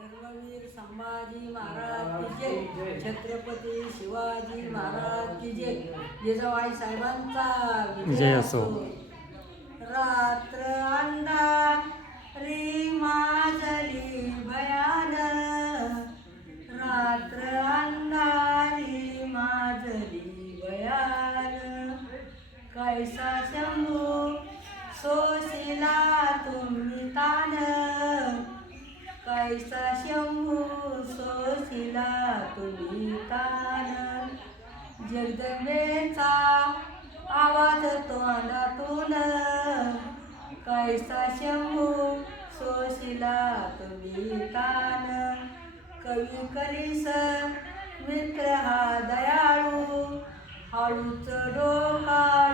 धर्मवीर संभाजी महाराज की जय, छत्रपती शिवाजी महाराज की जय, जिजाबाई साहेबांचा जय असो. रात्र अंधारी माजली भयान, रात्र अंधारी माजली भयान, कैसा शंभू सोशिला तुम्ही तान, कैसा शंभू सोशिला तुम्ही तान, जगदंबेचा आवाज तोंडातून, कैसा शंभू सोशिला तुम्ही तान, कवी करीस मित्र हा दयाळू, हळूच डोकाळ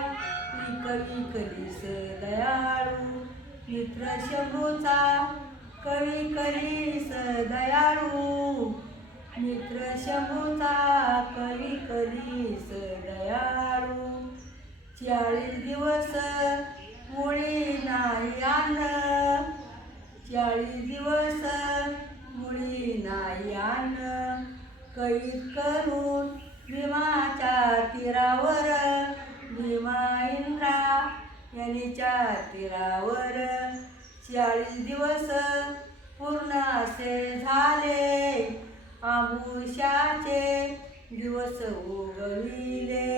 कवी करीस दयाळू, मित्र शंभूचा कवी करीस दयाळू, मित्र शंभूचा कवी करीस दयाळू, 40 दिवस मुळी नाही अन्न, 40 दिवस मुळी नाही अन्न, कैद करून भीमाच्या तीरावर, भीमा इंद्रा यांच्या तीरावर, 40 दिवस पूर्ण असे झाले, आमुष्याचे दिवस उगविले,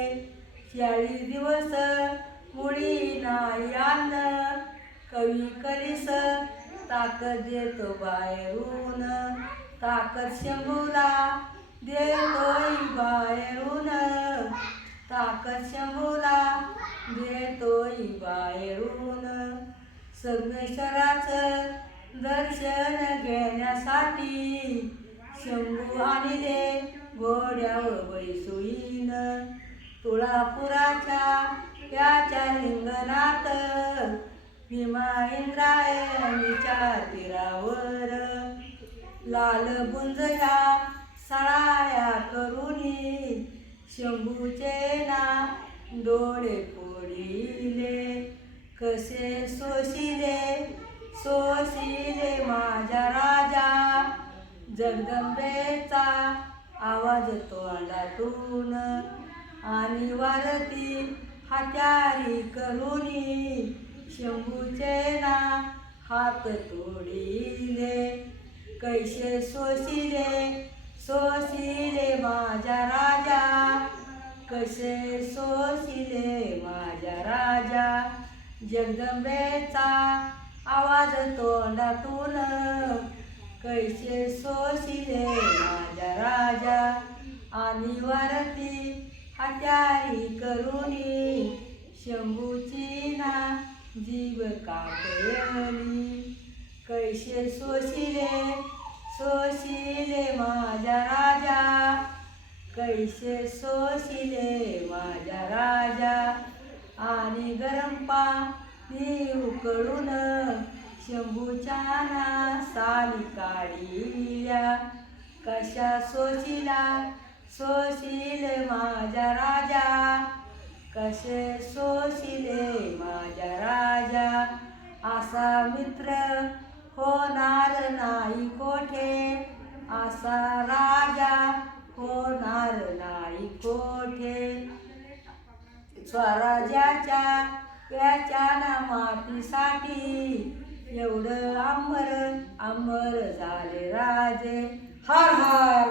40 दिवस मुळी नाही अन्न, कवी करीस ताकद देतो बाहेरून, ताकद शंभूला देतोय बाहेरून, ताकद शंभूला देतोय बाहेरून, संगमेश्वराचं दर्शन घेण्यासाठी शंभू आणले घोड्यावर बैसोईन, तुळापुराच्या याच्या रिंगणात, भीमा इंद्रायणीच्या तीरावर, लाल बुंजया सळाया करुनी, शंभूचे ना डोळे फोडिले, कसे सोशिले सोशिले माझा राजा, जगदंबेचा आवाज तोंडातून, आणि वारती हात्यारी करुनी, शंभूचे ना हात तोडिले, कैसे सोशिले सोशिले माझा राजा, कसे सोशिले माझा राजा, जगदंबेचा आवाज तोंडातून, कैसे सोशिले माझा राजा, आणि वारती हात्यारी करुनी, शंभूची ना जीव कापली, कैसे सोशिले सोशिले माझा राजा, कैसे सोशिले माझा राजा, आणि गरम पाणी उकळून शंभूच्या ना साली काढिल्या, कशा सोशिला सोशिले माझा राजा, कसे सोशिले माझा राजा, असा मित्र होणार नाही कोठे, असा राजा होणार नाही कोठे, स्वराज्याच्या याच्या मातीसाठी एवढं अंबर अंबर झाले राजे, हर हर